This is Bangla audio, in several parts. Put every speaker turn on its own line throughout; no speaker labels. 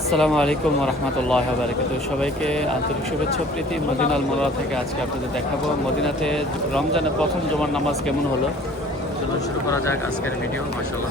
আসসালামু আলাইকুম রহমতুল্লাহ বারকাত সবাইকে আন্তরিক শুভেচ্ছা প্রীতি মদিনাল মোরা থেকে আজকে আপনাদের দেখাবো মদিনাতে রমজানের প্রথম জমার নামাজ কেমন হলো? শুরু করা যাক আজকের ভিডিও মাসাল্লাহ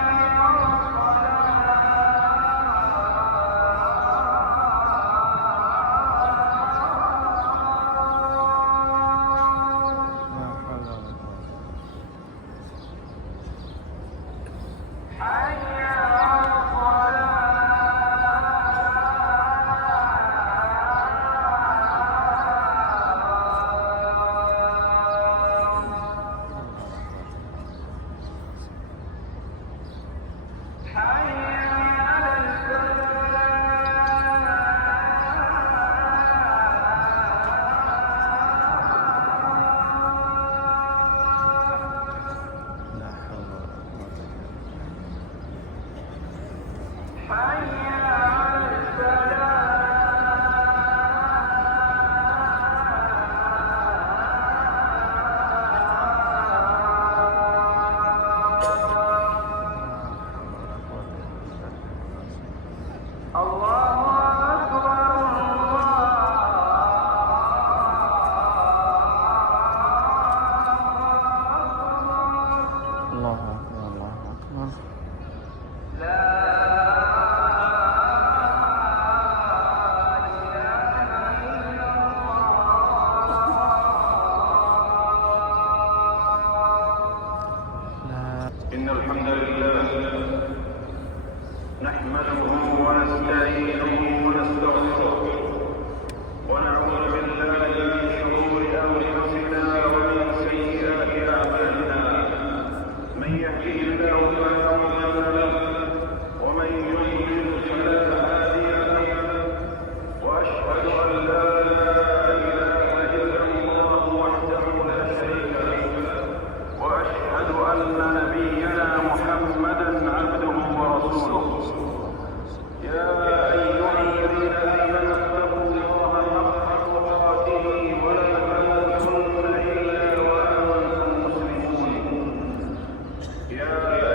Yeah.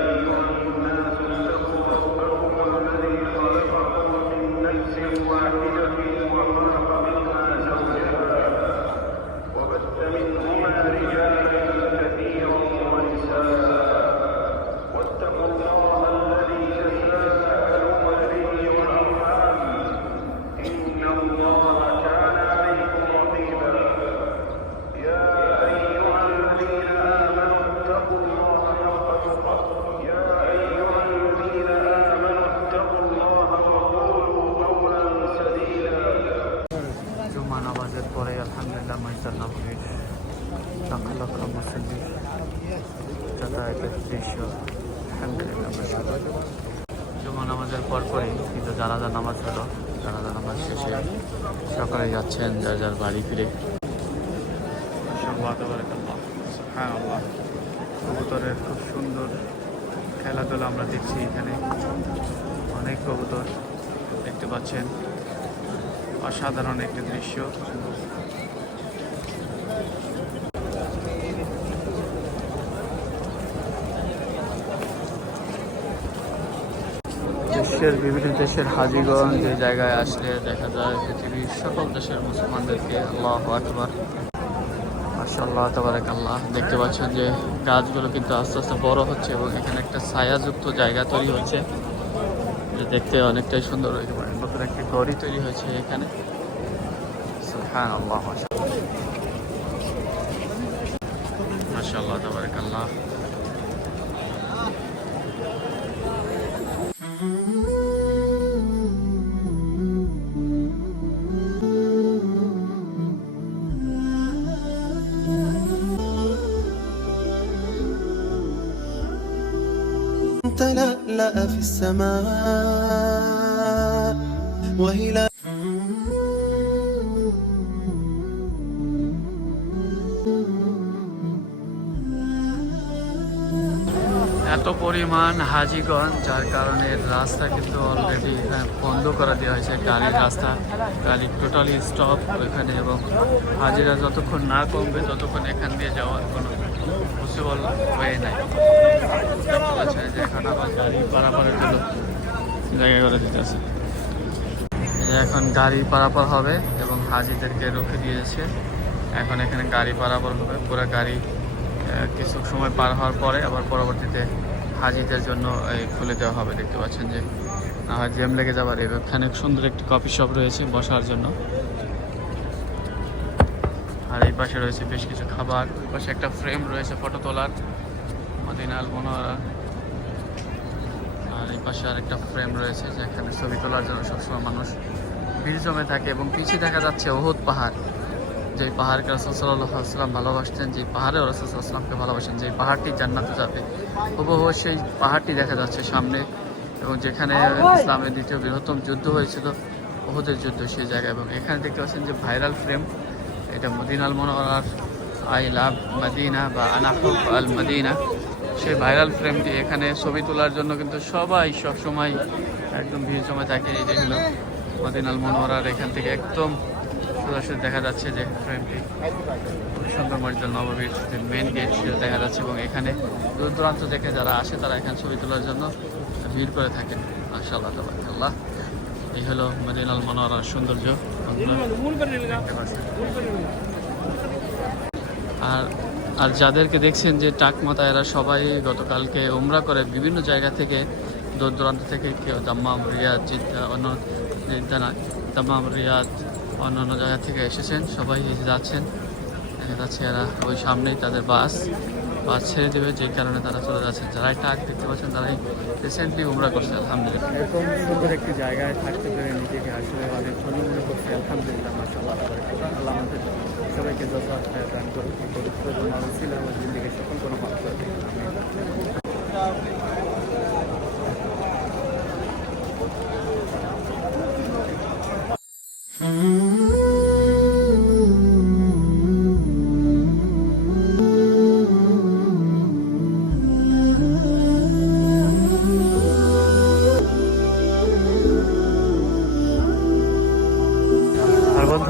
জুমা নামাজের পরে আলহামদুলিল্লাহ মহিদার নবীর লক্ষ লক্ষ মুসলিম যাতায়াতের দৃশ্য আলহামদুলিল্লাহ জুমা নামাজের পর পরই কিন্তু জানাজা নামাজ হলো। জানাজা নামাজ শেষে সকালে যাচ্ছেন, যার যার বাড়ি ফিরে। কবুতরের খুব সুন্দর খেলাধুলা আমরা দেখছি এখানে। অনেক কবুতর দেখতে পাচ্ছেন। অসাধারণ একটি দৃশ্য। বিশ্বের বিভিন্ন দেশের হাজিগঞ্জ যে জায়গায় আসলে দেখা যায়, পৃথিবীর সকল দেশের মুসলমানদেরকে আল্লাহ আকবর। মার্শাল্লাহ তবরাক আল্লাহ দেখতে পাচ্ছেন যে গাছগুলো কিন্তু আস্তে আস্তে বড় হচ্ছে এবং এখানে একটা ছায়াযুক্ত জায়গা তৈরি হচ্ছে দেখতে অনেকটাই সুন্দর হয়ে মানে নতুন একটি গড়ি তৈরি হয়েছে এখানে হ্যাঁ আল্লাহ মাশাআল্লাহ তাবারাক আল্লাহ
تلألأ في السماء মহিলা।
এত পরিমাণ হাজিগঞ্জ যার কারণে রাস্তা কিন্তু অলরেডি হ্যাঁ, বন্ধ করে দেওয়া হয়েছে। গাড়ির রাস্তা গাড়ি টোটালি স্টপ ওইখানে এবং হাজিরা যতক্ষণ না কমবে, ততক্ষণ এখান দিয়ে যাওয়ার কোনো পসিবল হয়ে নাই। এখানে আবার গাড়ি পারাপারের জন্য জায়গা করে দিতেছে এখন গাড়ি পারাপার হবে এবং হাজিদেরকে রুখে দিয়েছে। এখন এখানে গাড়ি পারাপার হবে। পুরো গাড়ি কিছু সময় পার হওয়ার পরে আবার পরবর্তীতে হাজিদের জন্য, এই, খুলে দেওয়া হবে। দেখতে পাচ্ছেন যে হয় জ্যাম লেগে যাবার এখানে সুন্দর একটি কফি শপ রয়েছে বসার জন্য। আর এই পাশে রয়েছে বেশ কিছু খাবার। ওই পাশে একটা ফ্রেম রয়েছে ফটো তোলার। মদিনাল মনোহরা আর এই পাশে আর একটা ফ্রেম রয়েছে যেখানে ছবি তোলার জন্য সবসময় মানুষ ভিড় জমে থাকে এবং পিছিয়ে দেখা যাচ্ছে ওহুদ পাহাড়। যে পাহাড়কে রসুলাম ভালোবাসতেন যে পাহাড়ে রসুলামকে ভালোবাসেন যে পাহাড়টি জান্নাতে যাবে। হুবহু সেই পাহাড়টি দেখা যাচ্ছে সামনে এবং যেখানে ইসলামের দ্বিতীয় বৃহত্তম যুদ্ধ হয়েছিল ওহুদের যুদ্ধ সেই জায়গা এবং এখানে দেখতে পাচ্ছেন যে ভাইরাল ফ্রেম, এটা মদিনাল মনোয়ার আই লাভ মদিনা বা আনাহুব আল মদিনা। সেই ভাইরাল ফ্রেমটি এখানে ছবি তোলার জন্য কিন্তু সবাই সব সময় একদম ভিড় জমে থাকে। এই যেগুলো মদিনাল মনোয়ারার এখান থেকে একদম সোজাসুজি দেখা যাচ্ছে যে ফ্রেমটি সুন্দর মসজিদ নববীর যে মেন গেট সেটা দেখা যাচ্ছে এবং এখানে দূর দূরান্ত থেকে যারা আসে তারা এখানে ছবি তোলার জন্য ভিড় করে থাকেন। মাশাআল্লাহ আল্লাহ এই হলো মদিনাল মনোয়ারার সৌন্দর্য। আর আর যাদেরকে দেখছেন যে টাকমাতা, এরা সবাই গতকালকে উমরা করে বিভিন্ন জায়গা থেকে, দূর দূরান্ত থেকে কেউ দাম্মাম, রিয়াদ, জিদ্দা অন্য জিদ্দা না দাম্মাম রিয়াদ অন্যান্য জায়গা থেকে এসেছেন, সবাই যাচ্ছেন। যাচ্ছে এরা ওই সামনেই তাদের বাস। বাস ছেড়ে দেবে, যে কারণে তারা চলে যাচ্ছেন। যারা টাক দেখতে পাচ্ছেন, তারাই রিসেন্টলি উমরা করছে, আলহামদুলিল্লাহ। এরকম সুন্দর একটি জায়গায় থাকতে পেরে নিজেকে আসলে অনেক ধন্য মনে আলহামদুলিল্লাহ মাসাল্লাহ আমাদের সবাইকে যত দান মানুষ জিন্দিকে সকল কোনো মাফ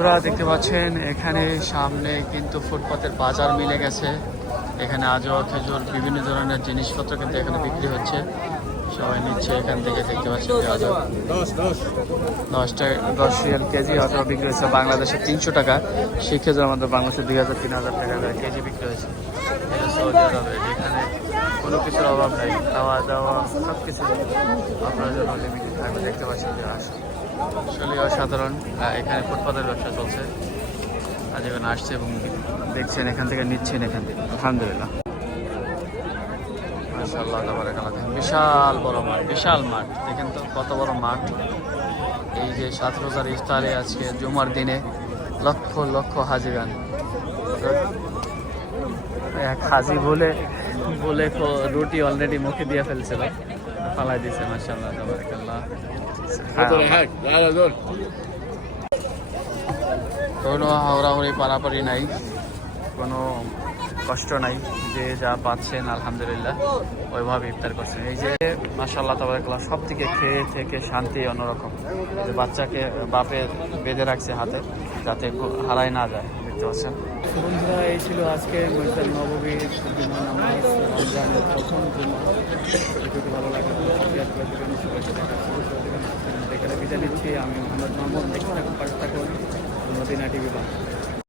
বন্ধুরা দেখতে পাচ্ছেন, এখানে সামনে কিন্তু ফুটপাতের বাজার মিলে গেছে। এখানে আজও খেজুর, বিভিন্ন ধরনের জিনিসপত্র কিন্তু এখানে বিক্রি হচ্ছে। সবাই নিচ্ছে এখান থেকে দেখতে পাচ্ছেন আজও দশ রিয়াল কেজি আজও বিক্রি হচ্ছে বাংলাদেশে তিনশো টাকা। খেজুর আমাদের বাংলাদেশে দুই হাজার, তিন হাজার টাকা করে কেজি বিক্রি হয়েছে। এটা সৌদি আরবে যেখানে কোনো কিছুর অভাব নেই। খাওয়া দাওয়া সব কিছু আপনার জন্য লিমিটেড থাকবে। দেখতে পাচ্ছেন যে আসলে অসাধারণ। এখানে ফুটপাতের ব্যবসা চলছে। আজ এখানে আসছে এবং দেখছেন, এখান থেকে নিচ্ছেন, এখান থেকে। আলহামদুলিল্লাহ। বিশাল বড় মাঠ, বিশাল মাঠ। দেখেন তো, কত বড় মাঠ। এই যে সাত রোজার ইফতারে আজকে জুমার দিনে লক্ষ লক্ষ হাজিগান এক হাজি বলে বলে রুটি অলরেডি মুখে দিয়ে ফেলছিল ফালাই দিছে মাশাআল্লাহ তাবারাকাল্লাহ। কোনো হাওড়াহুড়ি পারাপারি নাই। কোনো কষ্ট নাই যে যা পাচ্ছেন আলহামদুলিল্লাহ ওইভাবে ইফতার করছেন। এই যে মাসাল্লাহ তাবারাকাল্লাহ সব থেকে খেয়ে থেকে শান্তি অন্যরকম। যে বাচ্চাকে বাপে বেঁধে রাখছে হাতে যাতে হারায় না যায়। দেখতে পাচ্ছেন বন্ধুরা, এই ছিল আজকে মসজিদ নবমীর জুমা নামাজ। রমজানের প্রথম জুমা ভিডিওটি ভালো লাগে সবাইকে সুযোগ করে আমি মোহাম্মদ মোহাম্মদ দেখতে থাকুন, পাশে থাকুন। Medina TV Bangla.